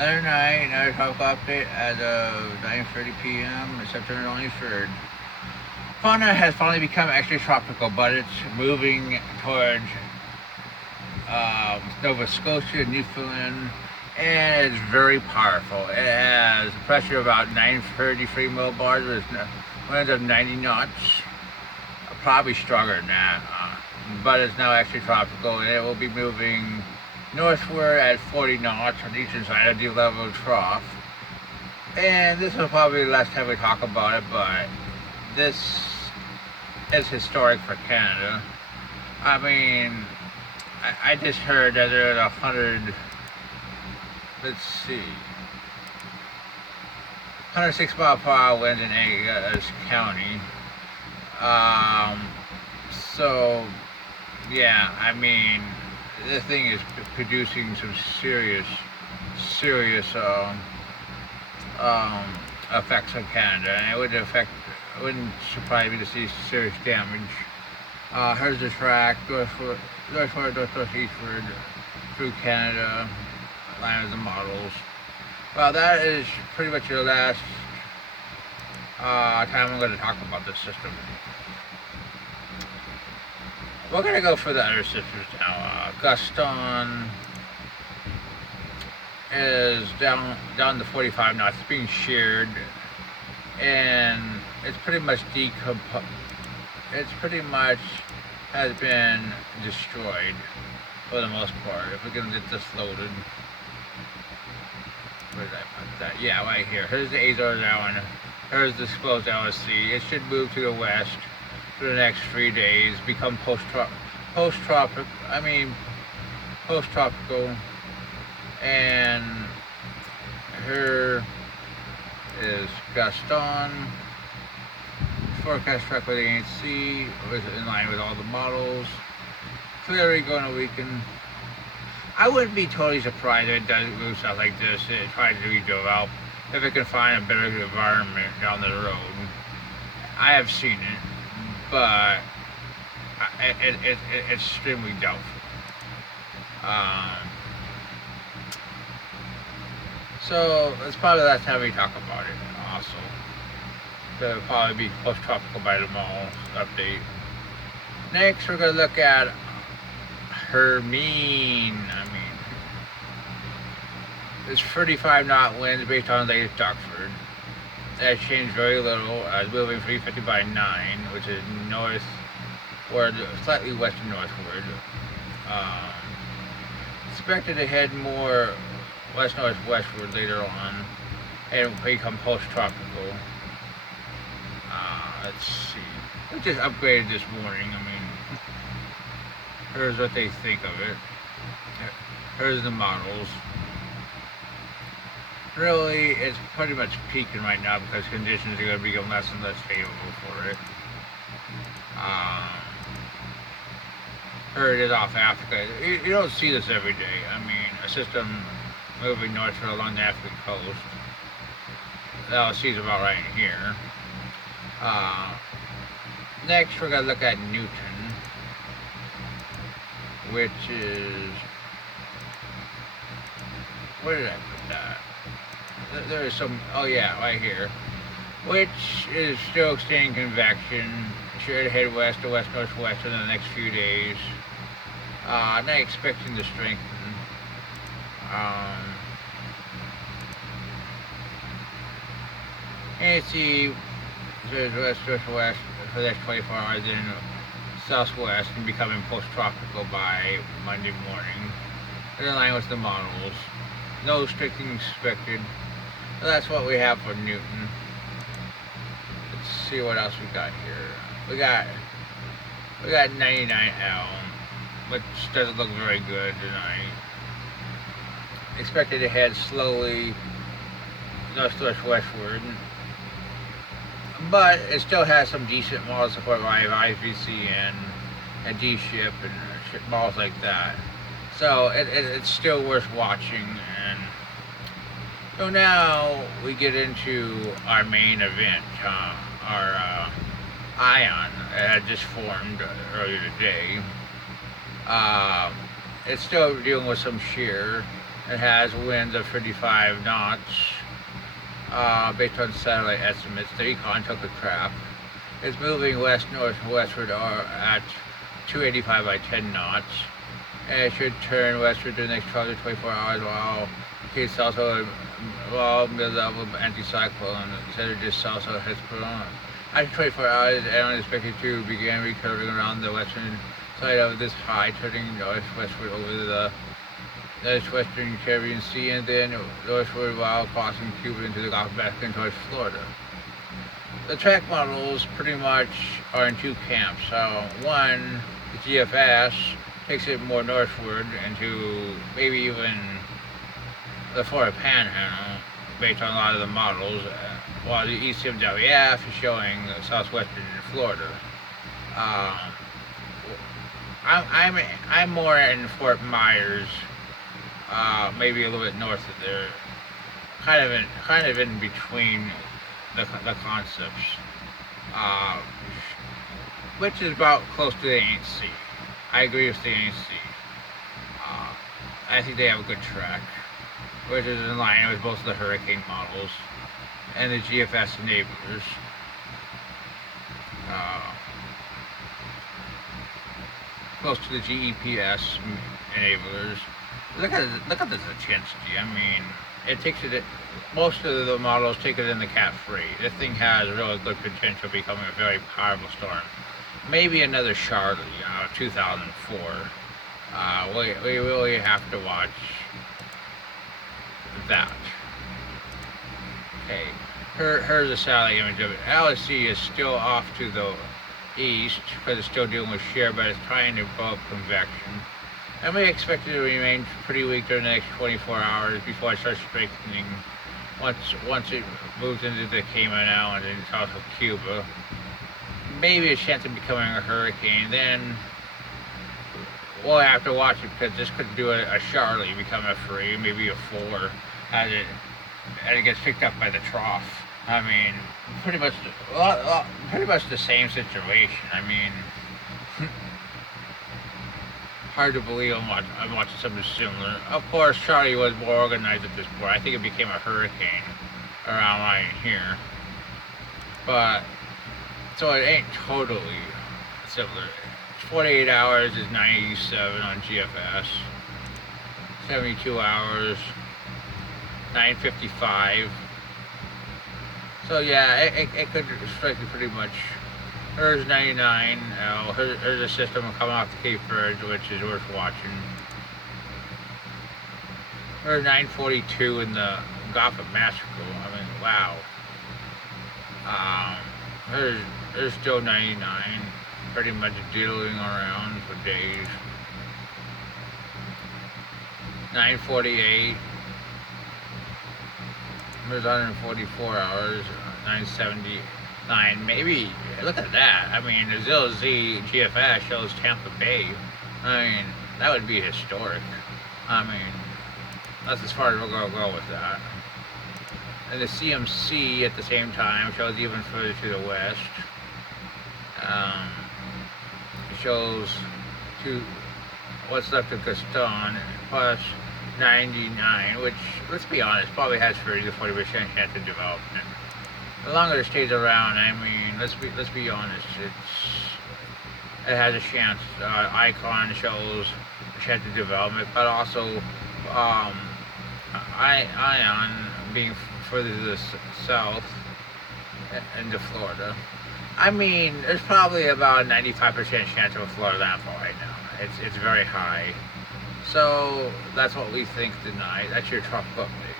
Another night, another tropical update at 9:30 p.m. September 23rd. Fauna has finally become extratropical, but it's moving towards Nova Scotia, Newfoundland, and it's very powerful. It has a pressure of about 933 millibars with winds of 90 knots, probably stronger than that. But it's now extratropical, and it will be moving northward at 40 knots on each side of the level trough. And this will probably be the last time we talk about it, but this is historic for Canada. I mean, I just heard that there are 106 mile per hour wind in Angus County. So, yeah, I mean, this thing is producing some serious effects on Canada, and it wouldn't surprise me to see serious damage. Here's the track, northward, northeastward through Canada, line of the models. Well, that is pretty much the last time I'm going to talk about this system. We're going to go for the other systems now. Gaston is down to 45 knots. It's being sheared, and it's pretty much It's pretty much has been destroyed for the most part. If we can get this loaded. Where did I put that? Yeah, right here. Here's the Azores Island. Here's the exposed LSC. It should move to the west for the next 3 days. Become post-tropical. And here is Gaston. Forecast track with ANC was in line with all the models. Clearly going to weaken. I wouldn't be totally surprised if it does move stuff like this. It tries to rebuild out if it can find a better environment down the road. I have seen it, but it's extremely doubtful. So it's probably the last time we talk about it. Also, it'll probably be post-tropical by tomorrow update. Next, we're going to look at Hermine. It's 35 knot winds based on latest Dockford. That changed very little. Moving 350 by 9, which is north or slightly west and northward. Expected to head more west-northwestward later on and become post-tropical. Let's see. We just upgraded this morning. Here's what they think of it. Here's the models. Really, it's pretty much peaking right now because conditions are going to become less and less favorable for it. Here it is off Africa. You don't see this every day. A system moving northward along the African coast. The LSC is about right in here. Next, we're going to look at Newton, which is, where did I put that? There is some, oh yeah, right here, which is still extending convection. Should head west to west-northwest in the next few days. Not expecting to strengthen. ANC says west-northwest for the next 24 hours, then southwest and becoming post-tropical by Monday morning. In line with the models. No strengthening expected. So that's what we have for Newton. Let's see what else we got here. We got 99L, which doesn't look very good tonight. Expected to head slowly northwestward, but it still has some decent model support by IVC and D-ship and ship models like that. So it's still worth watching. And so now we get into our main event, our ion that had just formed earlier today. It's still dealing with some shear. It has winds of 35 knots. Based on satellite estimates, the Econ took a crap. It's moving west-northwestward at 285 by 10 knots. And it should turn westward in the next 12 to 24 hours while it's also mid-level anticyclone instead of just also hits Corona. After 24 hours, anyone is expected to begin recurving around the western side of this high, turning northwestward over the northwestern Caribbean Sea and then northward while crossing Cuba into the Gulf of Mexico towards Florida. The track models pretty much are in two camps. One, the GFS, takes it more northward into maybe even the Florida Panhandle, based on a lot of the models, while the ECMWF is showing southwestern Florida. I'm more in Fort Myers, maybe a little bit north of there, kind of in between the concepts, which is about close to the ANC. I agree with the ANC. I think they have a good track, which is in line with both of the hurricane models and the GFS enablers. Close to the GEPS enablers. Look at this intensity. I mean, it takes it. Most of the models take it in the Cat 3. This thing has really good potential of becoming a very powerful storm. Maybe another Charlie, 2004. We really have to watch that. Okay, here's a satellite image of it. LSC is still off to the east because it's still dealing with shear, but it's trying to develop convection. And we expect it to remain pretty weak during the next 24 hours before it starts strengthening. Once it moves into the Cayman Islands and south of Cuba, maybe a chance of becoming a hurricane. Then we'll have to watch it because this could do a Charlie, become a 3, maybe a 4, as it gets picked up by the trough. I mean, pretty much the same situation. I mean, hard to believe I'm watching something similar. Of course, Charlie was more organized at this point. I think it became a hurricane around right here. But, so it ain't totally similar. 48 hours is 97 on GFS. 72 hours, 955. So yeah, it could strike you pretty much. Here's 99. Here's a system coming off the Cape Verde, which is worth watching. Here's 942 in the Gulf of Mexico. I mean, wow. There's still 99, pretty much diddling around for days. 948. There's 144 hours, 979. Maybe, look at that. I mean, the ZLZ GFS shows Tampa Bay. I mean, that would be historic. I mean, that's as far as we're going to go with that. And the CMC at the same time shows even further to the west. It shows what's left of Gaston plus 99, which, let's be honest, probably has 30 to 40% chance of development. The longer it stays around, I mean, let's be honest, it has a chance. Icon shows a chance of development, but also Ion being further to the south into Florida. I mean, there's probably about a 95% chance of a Florida landfall right now. It's very high. So that's what we think tonight. That's your truck update.